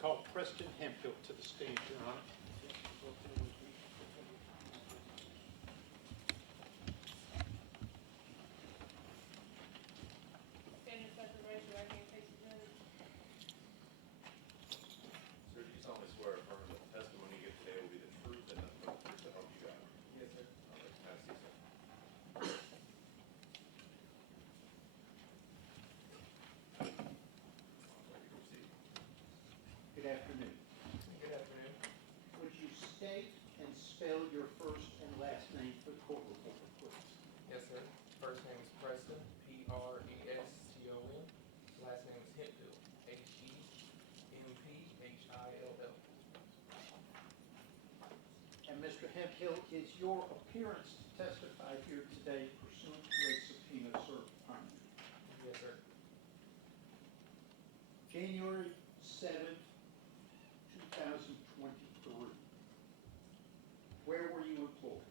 call Preston Hemphill to the stand, Your Honor. Stand and pledge to raise your right hand, face the judge. Sir, do you solemnly swear or affirm that the testimony you give today will be the truth and nothing but the truth, so help you God? Yes, sir. All right, have a seat, sir. You can proceed. Good afternoon. Good afternoon. Would you state and spell your first and last name for the court reporter, please? Yes, sir. First name is Preston, Preston. Last name is Hemphill, Hemphill. And Mr. Hemphill, is your appearance to testify here today pursuant to a subpoena served upon you? Yes, sir. January 7th, 2023. Where were you employed?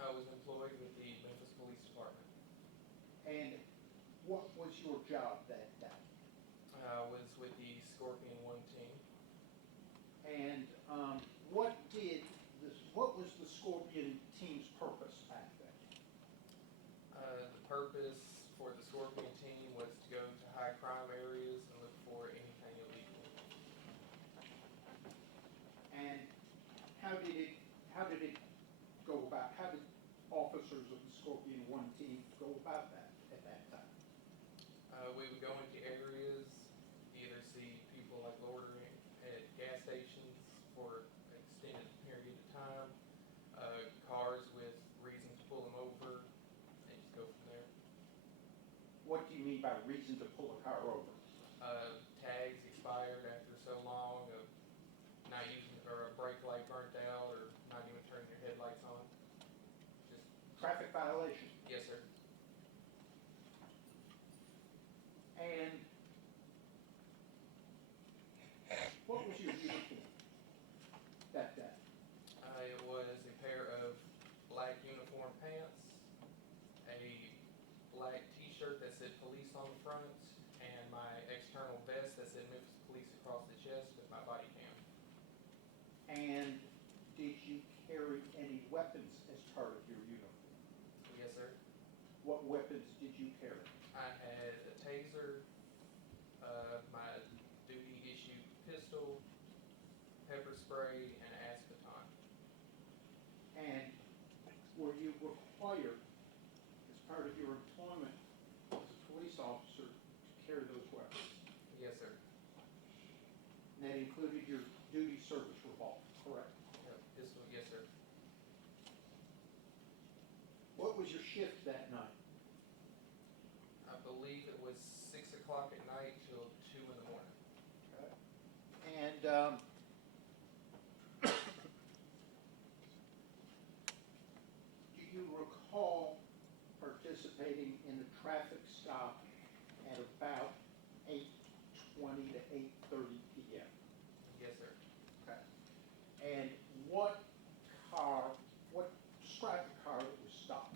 I was employed with the Memphis Police Department. And what was your job that day? I was with the Scorpion 1 team. And what was the Scorpion team's purpose back then? The purpose for the Scorpion team was to go to high crime areas and look for anything illegal. And how did it go about? How did officers of the Scorpion 1 team go about that at that time? We would go into areas, either see people like loitering at gas stations for an extended period of time, cars with reason to pull them over, and just go from there. What do you mean by reason to pull a car over? Tags expired after so long, of not using, or a brake light burnt out, or not even turning your headlights on. Just, Traffic violation. yes, sir. And what was your uniform that day? It was a pair of black uniform pants, a black t-shirt that said police on the front, and my external vest that said Memphis Police across the chest with my body cam. And did you carry any weapons as part of your uniform? Yes, sir. What weapons did you carry? I had a taser, my duty issued pistol, pepper spray, and an aspeton. And were you required, as part of your employment as a police officer, to carry those weapons? Yes, sir. And that included your duty service revolver, correct? Pistol, yes, sir. What was your shift that night? I believe it was 6 o'clock at night till 2 in the morning. And do you recall participating in the traffic stop at about 8:20 to 8:30 p.m.? Yes, sir. Okay. And describe the car that was stopped?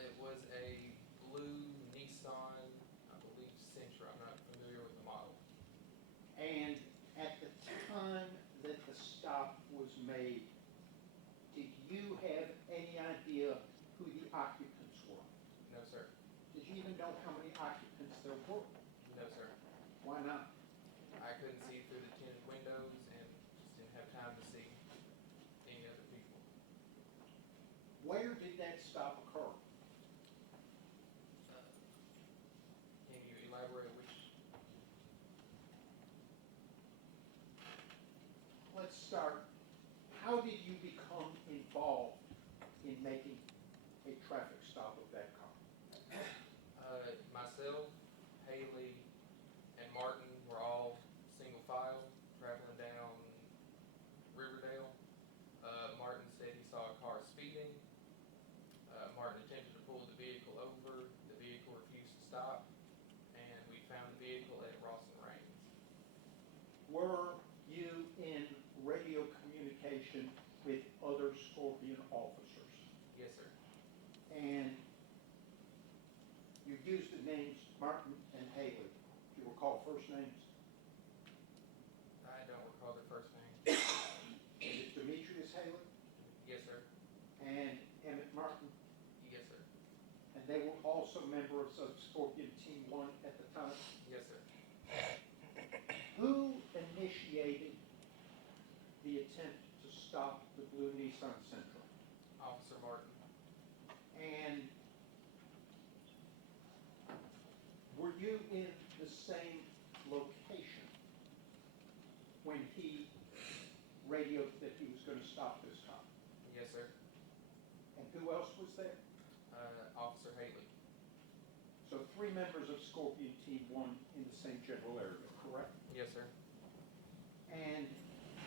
It was a blue Nissan, I believe Sentra. I'm not familiar with the model. And at the time that the stop was made, did you have any idea who the occupants were? No, sir. Did you even know how many occupants there were? No, sir. Why not? I couldn't see through the tinted windows and just didn't have time to see any other people. Where did that stop occur? Can you elaborate which? Let's start. How did you become involved in making a traffic stop of that car? Myself, Haley, and Martin were all single file traveling down Riverdale. Martin said he saw a car speeding. Martin attempted to pull the vehicle over. The vehicle refused to stop, and we found the vehicle at Ross and Raines. Were you in radio communication with other Scorpion officers? Yes, sir. And you used the names Martin and Haley. Do you recall first names? recall their first name. Is it Demetrius Haley Yes, sir. and Emmett Martin? Yes, sir. And they were also members of Scorpion Team 1 at the time? Yes, sir. Who initiated the attempt to stop the blue Nissan Sentra? Officer Martin. And were you in the same location when he radioed that he was going to stop this car? Yes, sir. And who else was there? Officer Haley. So 3 members of Scorpion Team 1 in the same general area, correct? Yes, sir. And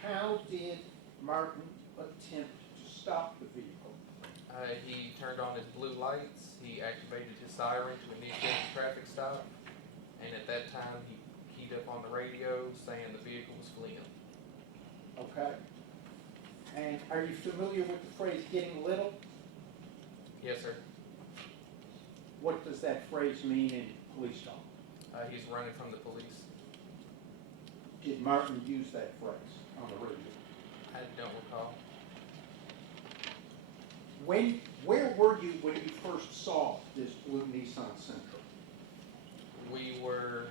how did Martin attempt to stop the vehicle? He turned on his blue lights, he activated his siren to initiate the traffic stop, and at that time, he keyed up on the radio saying the vehicle was fleeing. Okay. And are you familiar with the phrase getting little? Yes, sir. What does that phrase mean in police talk? He's running from the police. Did Martin use that phrase on the radio? I don't recall. Where were you when you first saw this blue Nissan Sentra? We were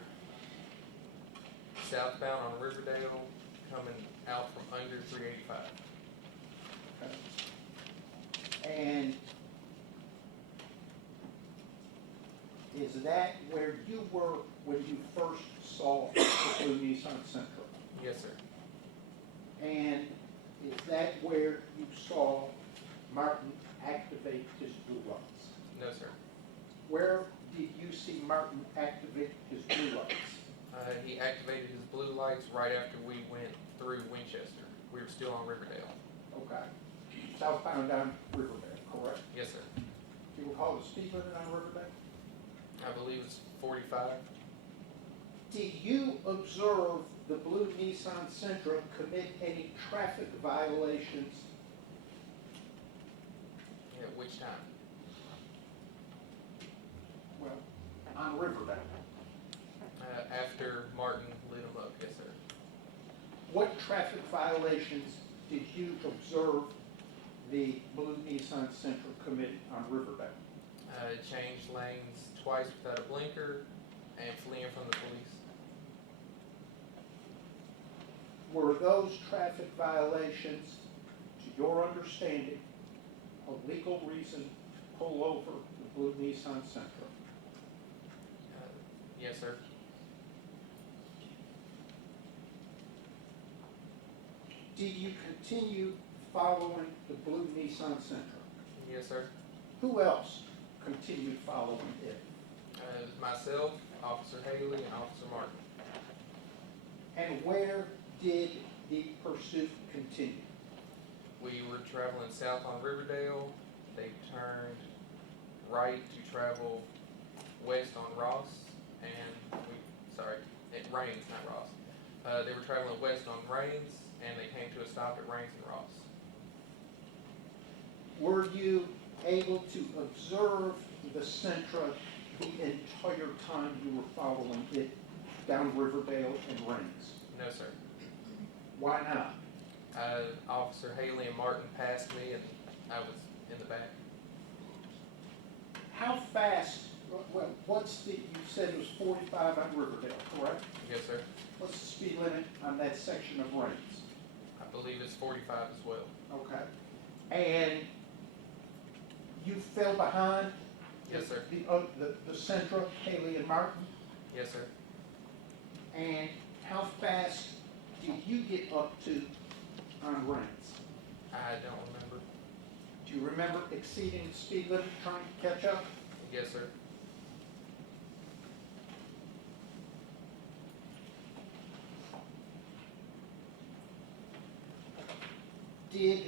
southbound on Riverdale, coming out from under 385. Okay. And is that where you were when you first saw the blue Nissan Sentra? Yes, sir. And is that where you saw Martin activate his blue lights? No, sir. Where did you see Martin activate his blue lights? He activated his blue lights right after we went through Winchester. We were still on Riverdale. Okay. Southbound down Riverdale, correct? Yes, sir. Do you recall the speed limit on Riverdale? I believe it's 45. Did you observe the blue Nissan Sentra commit any traffic violations? At which time? Well, on Riverdale. After Martin lit him up, yes, sir. What traffic violations did you observe the blue Nissan Sentra commit on Riverdale? Changed lanes twice without a blinker and fleeing from the police. Were those traffic violations, to your understanding, a legal reason to pull over the blue Nissan Sentra? Yes, sir. Did you continue following the blue Nissan Sentra? Yes, sir. Who else continued following it? It was myself, Officer Haley, and Officer Martin. And where did the pursuit continue? We were traveling south on Riverdale. They turned right to travel west on Ross, and it Rains, not Ross. They were traveling west on Rains, and they came to a stop at Rains and Ross. Were you able to observe the Sentra the entire time you were following it down Riverdale and Rains? No, sir. Why not? Officer Haley and Martin passed me, and I was in the back. How fast, well, you said it was 45 on Riverdale, correct? Yes, sir. What's the speed limit on that section of Rains? I believe it's 45 as well. Okay. And you fell behind? Yes, sir. The Sentra, Haley and Martin? Yes, sir. And how fast did you get up to on Rains? I don't remember. Do you remember exceeding the speed limit, trying to catch up? Yes, sir. Did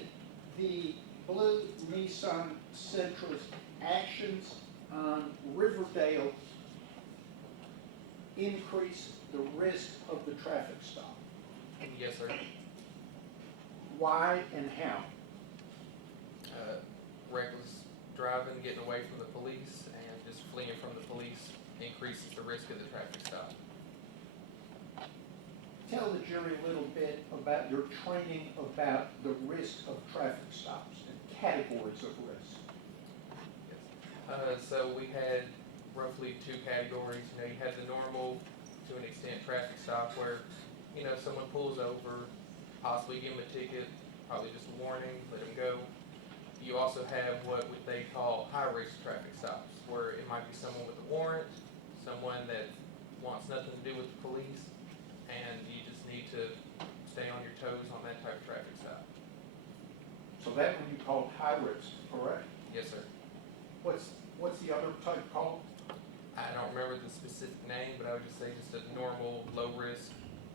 the blue Nissan Sentra's actions on Riverdale increase the risk of the traffic stop? Yes, sir. Why and how? Reckless driving, getting away from the police, and just fleeing from the police increases the risk of the traffic stop. Tell the jury a little bit about your training about the risk of traffic stops and categories of risk? So we had roughly two categories. You know, you had the normal, to an extent, traffic stop where, you know, someone pulls over, possibly give them a ticket, probably just a warning, let them go. You also have what they call high-risk traffic stops, where it might be someone with a warrant, someone that wants nothing to do with the police, and you just need to stay on your toes on that type of traffic stop. So that one you called high risk, correct? Yes, sir. What's the other type called? I don't remember the specific name, but I would just say just a normal, low-risk,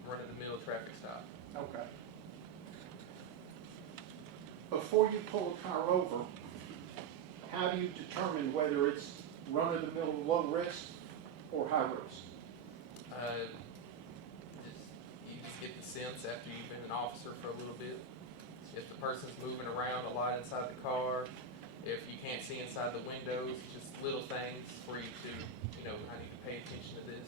run-of-the-mill traffic stop. Okay. Before you pull a car over, how do you determine whether it's run-of-the-mill low risk or high risk? You just get the sense after you've been an officer for a little bit. If the person's moving around a lot inside the car, if you can't see inside the windows, just little things for you to, you know, I need to pay attention to this.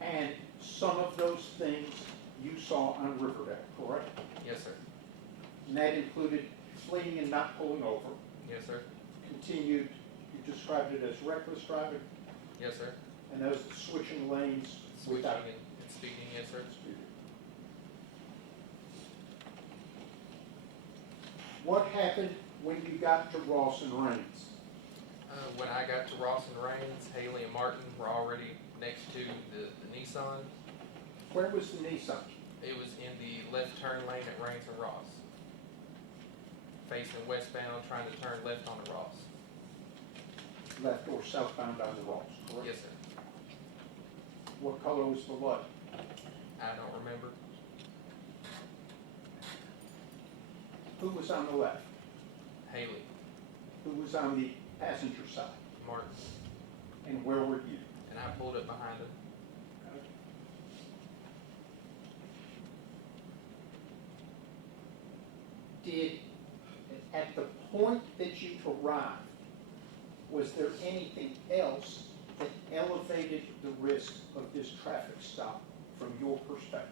And some of those things you saw on Riverdale, correct? Yes, sir. And that included fleeing and not pulling over. Yes, sir. Continued, you described it as reckless driving, Yes, sir. and that was switching lanes Switching without and speeding, yes, sir. speeding. What happened when you got to Ross and Rains? When I got to Ross and Rains, Haley and Martin were already next to the Nissan. Where was the Nissan? It was in the left turn lane at Rains and Ross. Facing westbound, trying to turn left onto Ross. Left or southbound on the Ross, correct? Yes, sir. What color was the light? I don't remember. Who was on the left? Haley, Who was on the passenger side? Martin, And where were you? and I pulled up behind him. Did, at the point that you arrived, was there anything else that elevated the risk of this traffic stop from your perspective?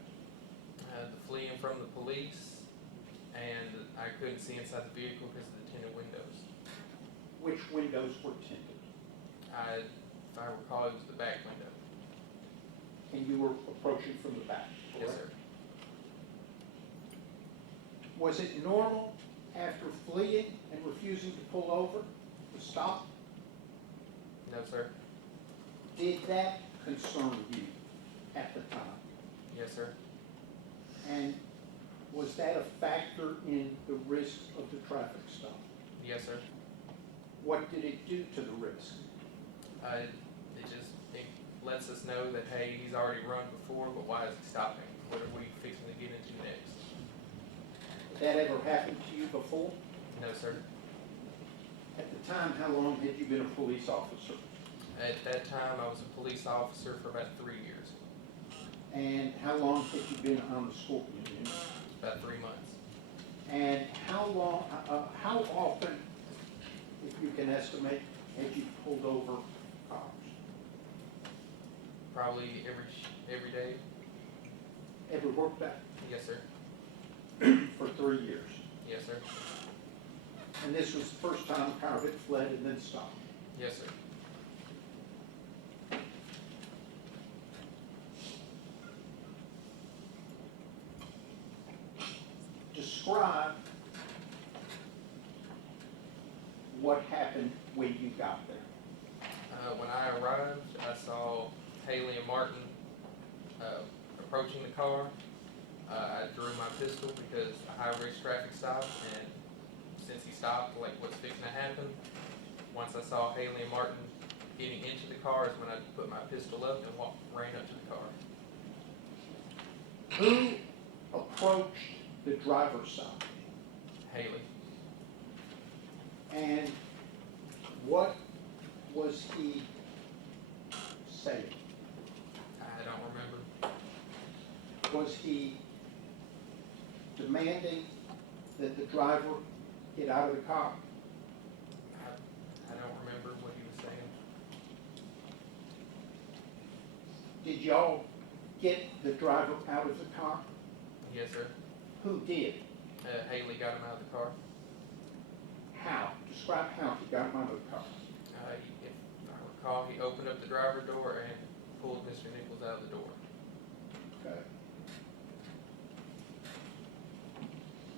The fleeing from the police, and I couldn't see inside the vehicle because of the tinted windows. Which windows were tinted? If I recall, it was the back window. And you were approaching from the back, Yes, correct? sir. Was it normal after fleeing and refusing to pull over to stop? No, sir. Did that concern you at the time? Yes, sir. And was that a factor in the risk of the traffic stop? Yes, sir. What did it do to the risk? It lets us know that, hey, he's already run before, but why is he stopping? What are we fixing to get into next? Had that ever happened to you before? No, sir. At the time, how long had you been a police officer? At that time, I was a police officer for about 3 years, And how long had you been on the Scorpion unit? about 3 months. And how often, if you can estimate, had you pulled over cars? Probably every day. Every work day? Yes, sir. For 3 years. Yes, sir. And this was the first time a car had fled and then stopped. Yes, sir. Describe what happened when you got there. When I arrived, I saw Haley and Martin approaching the car. I drew my pistol because a high-risk traffic stop, and since he stopped, like what's fixing to happen, once I saw Haley and Martin getting into the car is when I put my pistol up and ran up to the car. Who approached the driver's side? Haley. And what was he saying? I don't remember. Was he demanding that the driver get out of the car? I don't remember what he was saying. Did y'all get the driver out of the car? Yes, sir. Who did? Haley got him out of the car. How? Describe how he got him out of the car. If I recall, he opened up the driver door and pulled Mr. Nichols out of the door. Okay.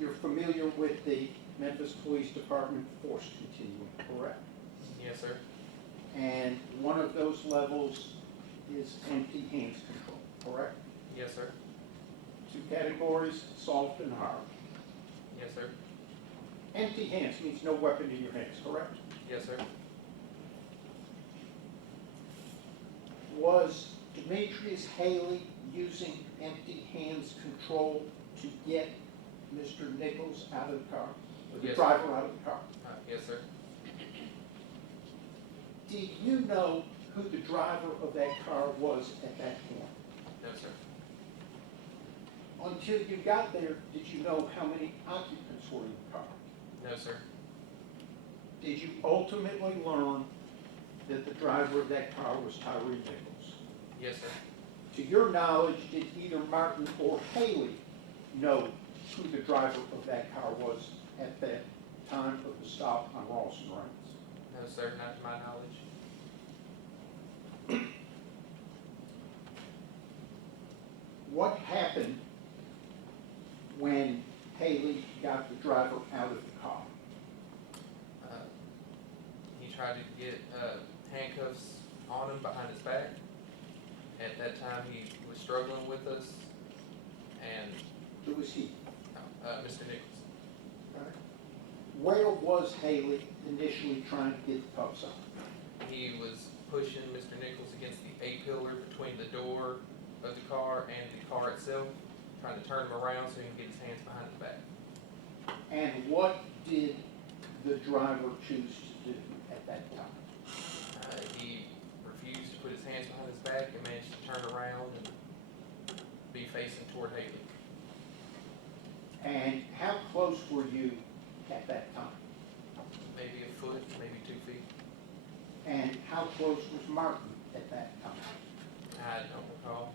You're familiar with the Memphis Police Department force continuum, correct? Yes, sir. And one of those levels is empty hands control, correct? Yes, sir. Two categories, soft and hard. Yes, sir. Empty hands means no weapon in your hands, correct? Yes, sir. Was Demetrius Haley using empty hands control to get Mr. Nichols out of the car? Or the Yes. driver out of the car? Yes, sir. Did you know who the driver of that car was at that point? No, sir. Until you got there, did you know how many occupants were in the car? No, sir. Did you ultimately learn that the driver of that car was Tyre Nichols? Yes, sir. To your knowledge, did either Martin or Haley know who the driver of that car was at that time of the stop on Rawson Reigns? No, sir. Not to my knowledge. What happened when Haley got the driver out of the car? He tried to get handcuffs on him behind his back. At that time, he was struggling with us, and Who was he? Mr. Nichols. Where was Haley initially trying to get the cuffs on? He was pushing Mr. Nichols against the A-pillar between the door of the car and the car itself, trying to turn him around so he can get his hands behind his back. And what did the driver choose to do at that time? He refused to put his hands behind his back and managed to turn around and be facing toward Haley. And how close were you at that time? Maybe a foot, maybe 2 feet. And how close was Martin at that time? I don't recall.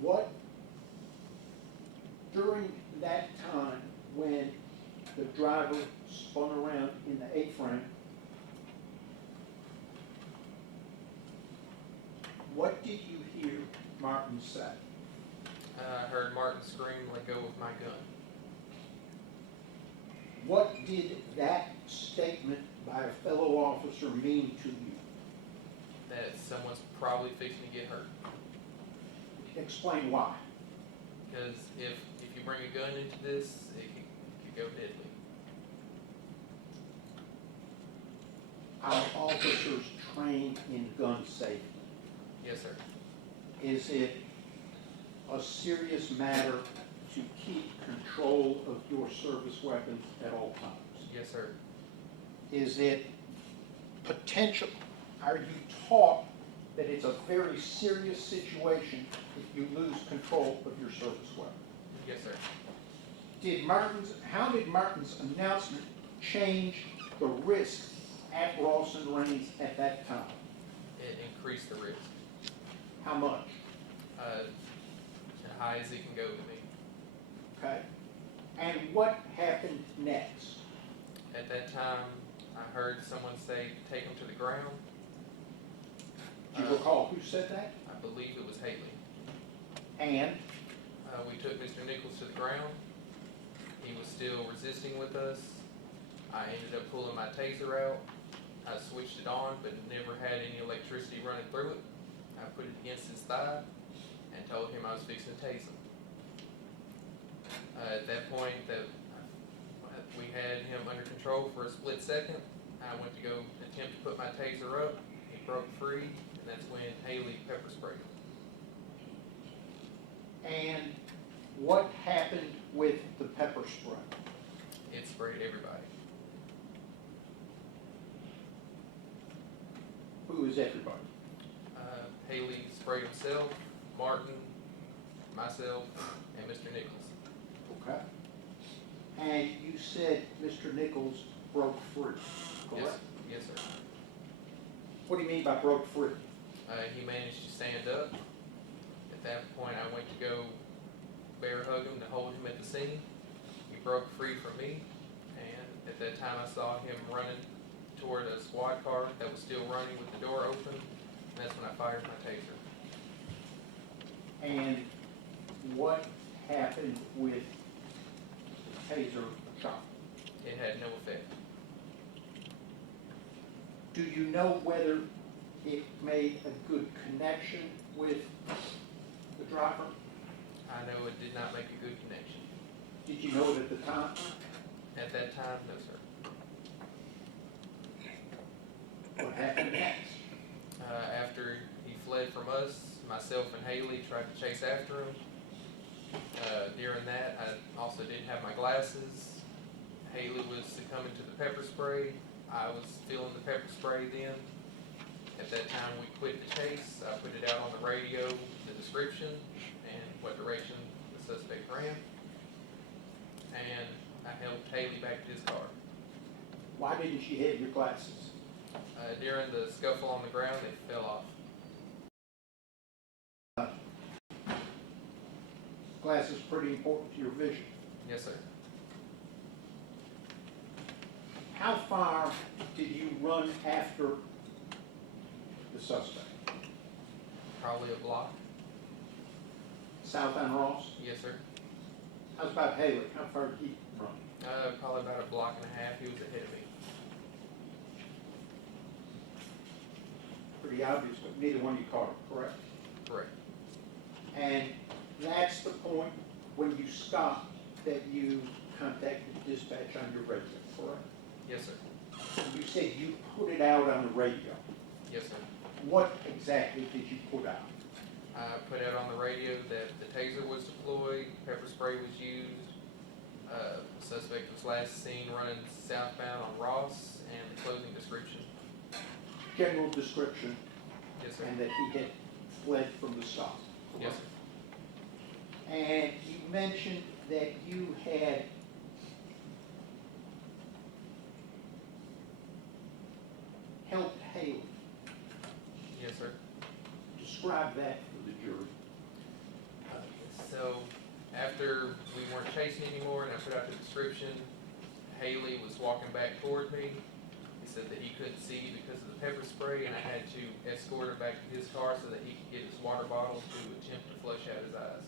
What, during that time when the driver spun around in the A-frame, what did you hear Martin say? I heard Martin scream, "Let go of my gun." What did that statement by a fellow officer mean to you? That someone's probably fixing to get hurt. Explain why. Because if you bring a gun into this, it could go deadly. Our officers trained in gun safety. Yes, sir. Is it a serious matter to keep control of your service weapons at all times? Yes, sir. Is it potential, are you taught that it's a very serious situation if you lose control of your service weapon? Yes, sir. How did Martin's announcement change the risk at Rawson Reigns at that time? It increased the risk. How much? As high as it can go to me. Okay. And what happened next? At that time, I heard someone say, "Take him to the ground." Do you recall who said that? I believe it was Haley. And We took Mr. Nichols to the ground. He was still resisting with us. I ended up pulling my taser out. I switched it on, but never had any electricity running through it. I put it against his thigh and told him I was fixing to tase him. At that point, we had him under control for a split second. I went to go attempt to put my taser up. He broke free, and that's when Haley pepper sprayed him. And what happened with the pepper spray? It sprayed everybody. Who is everybody? Haley sprayed himself, Martin, myself, and Mr. Nichols. Okay. And you said Mr. Nichols broke free, Yes, correct? yes, What do you mean by broke free? He managed to stand up. At that point, I went to go bear hug him to hold him at the scene. He broke free from me, and at that time I saw him running toward a squad car that was still running with the door open, and that's when I fired my taser. And what happened with the taser shot? It had no effect. Do you know whether it made a good connection with the driver? I know it did not make a good connection. Did you know it at the time? At that time, no, sir. What happened next? After he fled from us, myself and Haley tried to chase after him. During that, I also didn't have my glasses. Haley was succumbing to the pepper spray. I was feeling the pepper spray then. At that time, we quit the chase. I put it out on the radio, the description, and what direction the suspect ran. And I helped Haley back to his car. Why didn't you have your glasses? During the scuffle on the ground, they fell off. Glasses pretty important to your vision. Yes, sir. How far did you run after the suspect? Probably a block. South on Ross? Yes, sir. How's about Haley? How far did he run? Probably about a block and a half. He was ahead of me. Pretty obvious, but neither one of you caught him, correct? Correct. And that's the point when you stopped that you contacted dispatch on your radio, correct? Yes, sir. You said you put it out on the radio. Yes, sir. What exactly did you put out? I put out on the radio that the taser was deployed, pepper spray was used, the suspect was last seen running southbound on Ross, and the closing description. General description, Yes, sir. and that he had fled from the stop. Yes, sir. And you mentioned that you had helped Haley. Yes, sir. Describe that for the jury. So after we weren't chasing anymore and I put out the description, Haley was walking back toward me. He said that he couldn't see because of the pepper spray, and I had to escort her back to his car so that he could get his water bottle to attempt to flush out his eyes.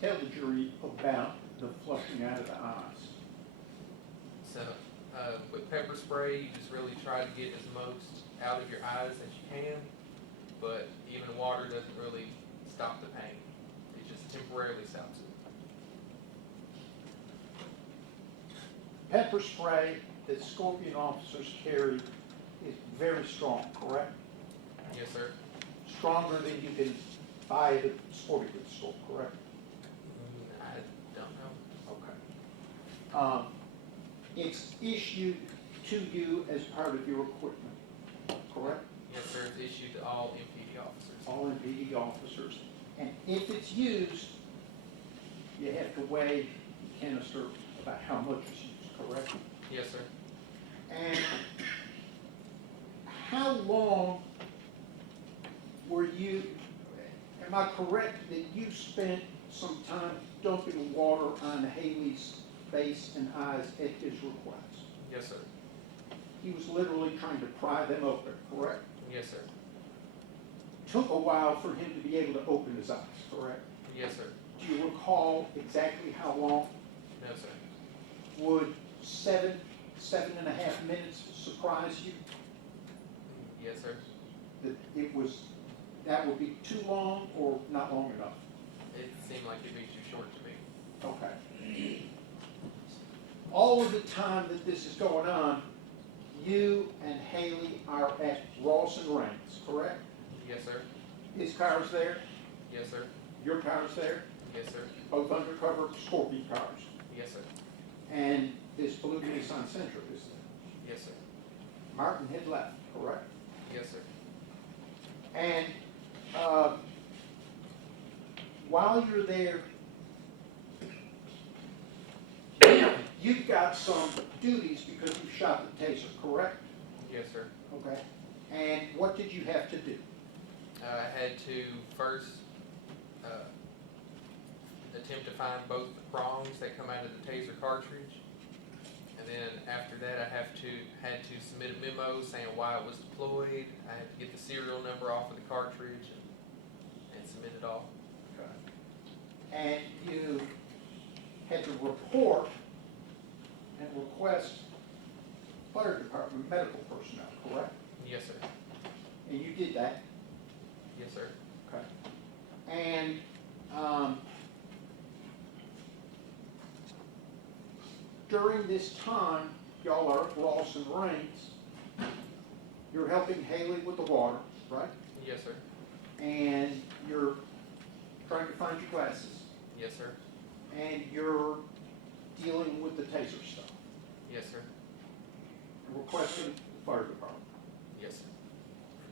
Tell the jury about the flushing out of the eyes. So with pepper spray, you just really try to get as most out of your eyes as you can, but even water doesn't really stop the pain. It just temporarily stops it. Pepper spray that Scorpion officers carry is very strong, correct? Yes, sir. Stronger than you can buy at a sporting goods store, correct? I don't know. Okay. It's issued to you as part of your equipment, correct? Yes, sir. It's issued to all MPD officers. All MPD officers. And if it's used, you have to weigh the canister about how much is used, correct? Yes, sir. And how long were you, am I correct that you spent some time dumping water on Haley's face and eyes at his request? Yes, sir. He was literally trying to pry them open, correct? Yes, sir. Took a while for him to be able to open his eyes, correct? Yes, sir. Do you recall exactly how long? No, sir. Would 7.5 minutes surprise you? Yes, sir. That would be too long or not long enough? It seemed like it'd be too short to me. Okay. All of the time that this is going on, you and Haley are at Ross and Raines, correct? Yes, sir. His car's there, Yes, sir. your car's there, Yes, sir. both undercover Scorpion cars. Yes, sir. And this blue Nissan Sentra is there. Yes, sir. Martin had left, correct? Yes, sir. And while you're there, you've got some duties because you shot the taser, correct? Yes, sir. Okay. And what did you have to do? I had to first attempt to find both the prongs that come out of the taser cartridge, and then after that I had to submit a memo saying why it was deployed. I had to get the serial number off of the cartridge and submit it all. Okay. And you had to report and request fire department medical personnel, correct? Yes, sir. And you did that? Yes, sir. Okay. And during this time, y'all are at Ross and Rains. You're helping Haley with the water, right? Yes, sir. And you're trying to find your glasses. Yes, sir. And you're dealing with the taser stuff. Yes, sir. And requesting the fire department. Yes, sir.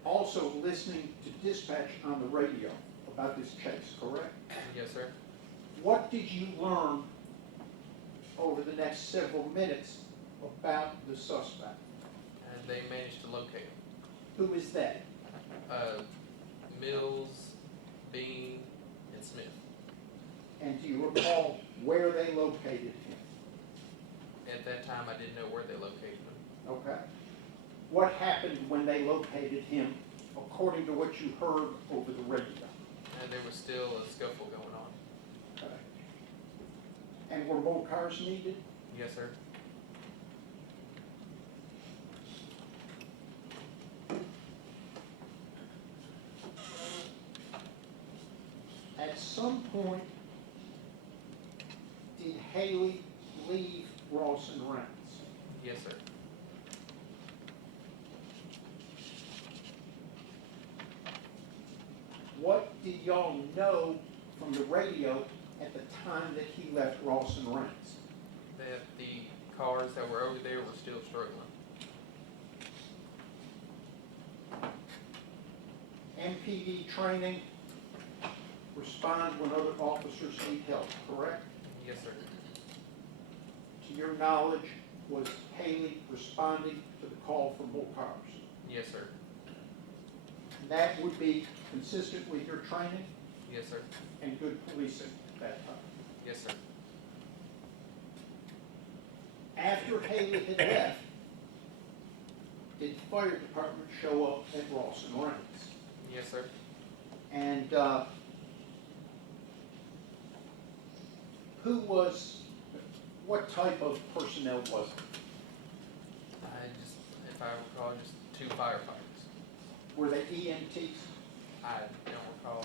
Also listening to dispatch on the radio about this case, correct? Yes, sir. What did you learn over the next several minutes about the suspect? And they managed to locate him. Who is that? Mills, Bean, and Smith. And do you recall where they located him? At that time, I didn't know where they located him. Okay. What happened when they located him, according to what you heard over the radio? And there was still a scuffle going on. Okay. And were more cars needed? Yes, sir. At some point, did Haley leave Ross and Rains? Yes, sir. What did y'all know from the radio at the time that he left Ross and Rains? That the cars that were over there were still struggling. MPD training, respond when other officers need help, correct? Yes, sir. To your knowledge, was Haley responding to the call for more cars? Yes, sir. That would be consistent with your training Yes, sir. and good policing at that time. Yes, sir. After Haley had left, did the fire department show up at Ross and Rains? Yes, sir. And what type of personnel was it? If I recall, just 2 firefighters. Were they EMTs? I don't recall.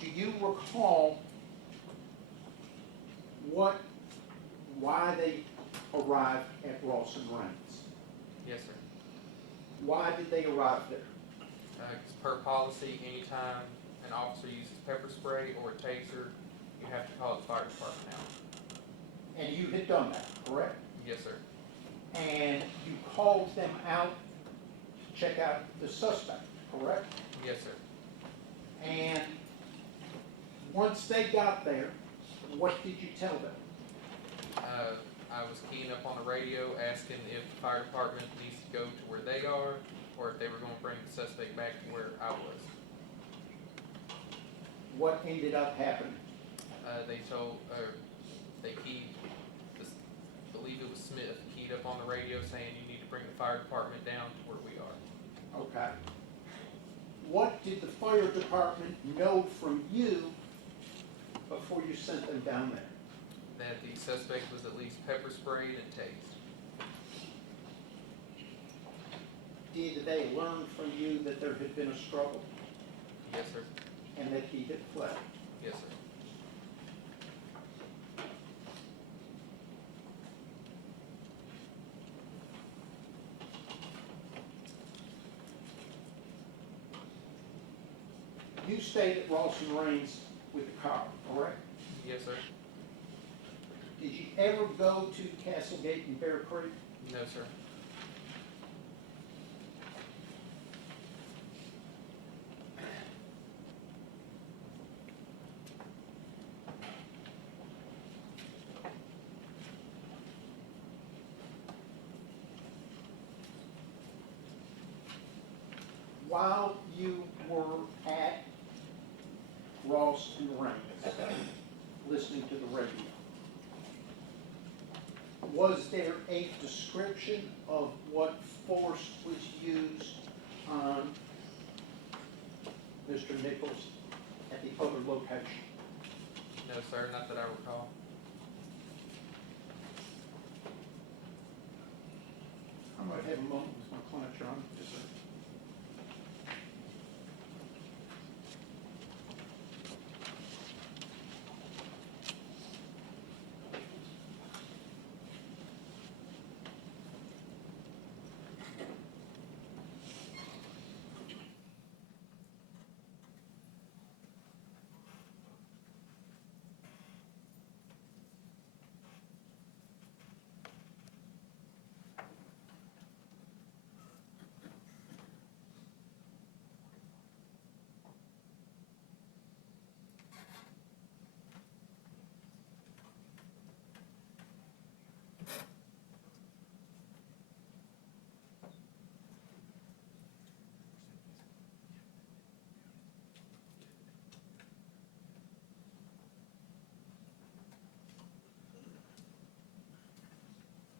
Do you recall why they arrived at Ross and Rains? Yes, sir. Why did they arrive there? 'Cause per policy, anytime an officer uses pepper spray or a taser, you have to call the fire department out. And you had done that, correct? Yes, sir. And you called them out to check out the suspect, correct? Yes, sir. And once they got there, what did you tell them? I was keying up on the radio asking if the fire department needs to go to where they are or if they were going to bring the suspect back to where I was. What ended up happening? They keyed, I believe it was Smith, keyed up on the radio saying you need to bring the fire department down to where we are. Okay. What did the fire department know from you before you sent them down there? That the suspect was at least pepper sprayed and tased. Did they learn from you that there had been a struggle Yes, sir. and that he had fled? Yes, sir. You stayed at Ross and Rains with the car, correct? Yes, sir. Did you ever go to Castlegate and Bear Creek? No, sir. while you were at Ross and Raines, listening to the radio, was there a description of what force was used on Mr. Nichols at the other location? No, sir, not that I recall. I might have a moment with my client, Your Honor. Yes, sir.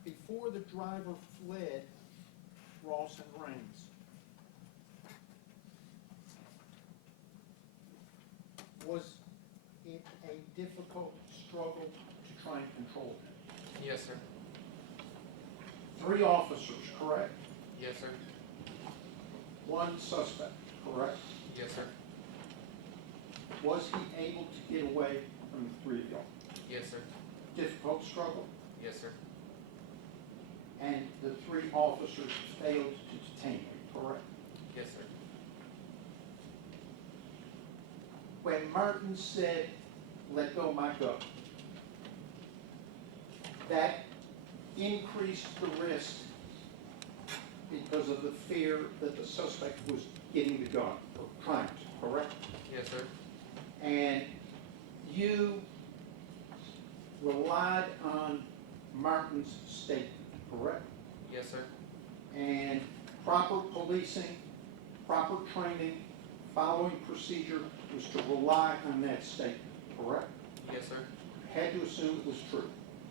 Before the driver fled Ross and Raines, was it a difficult struggle to try and control him? Yes, sir. 3 officers, correct? Yes, sir. 1 suspect, correct? Yes, sir. Was he able to get away from the 3 of y'all? Yes, sir. Difficult struggle? Yes, sir. And the 3 officers failed to detain him, correct? Yes, sir. When Martin said, "Let go my gun," that increased the risk because of the fear that the suspect was getting the gun, or trying to, correct? Yes, sir. And you relied on Martin's statement, correct? Yes, sir. And proper policing, proper training, following procedure was to rely on that statement, correct? Yes, sir. Had to assume it was true,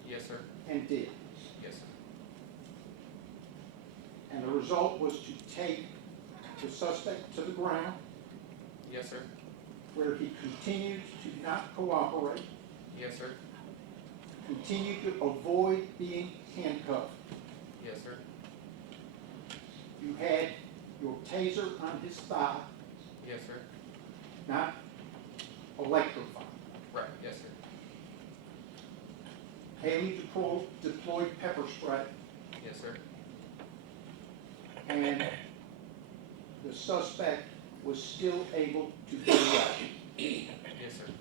Yes, sir. and did. Yes, sir. And the result was to take the suspect to the ground, Yes, sir. where he continued to not cooperate, Yes, sir. continued to avoid being handcuffed. Yes, sir. You had your taser on his thigh, Yes, sir. not electrified. Right. Yes, sir. Haley deployed pepper spray, Yes, sir. and the suspect was still able to get away. Yes, sir.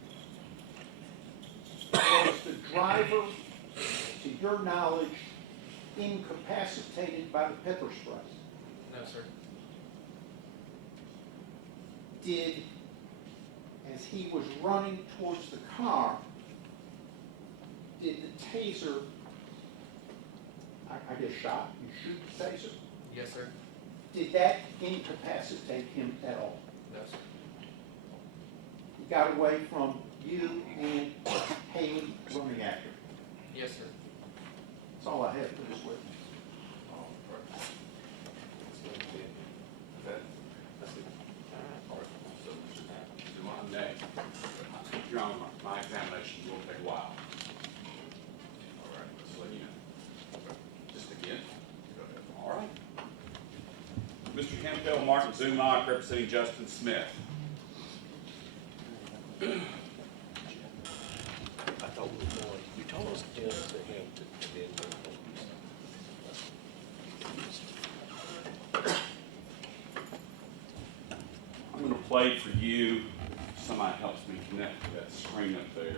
Was the driver, to your knowledge, incapacitated by the pepper spray? No, sir. Did, as he was running towards the car, did the taser, I guess shot, you shoot the taser, Yes, sir. did that incapacitate him at all? No, sir. He got away from you and Haley running after him. Yes, sir. That's all I have for this witness. All right. That's it. All right. So, Mr. Martin, Next. Your Honor, my examination will take a while. all right, Just let you know. Just again. go ahead. All right. Mr. Hemphill, Martin Zumach, representing Justin Smith. I thought we were going, you told us to him to be in I'm going to play for you. Somebody helps me connect to that screen up there.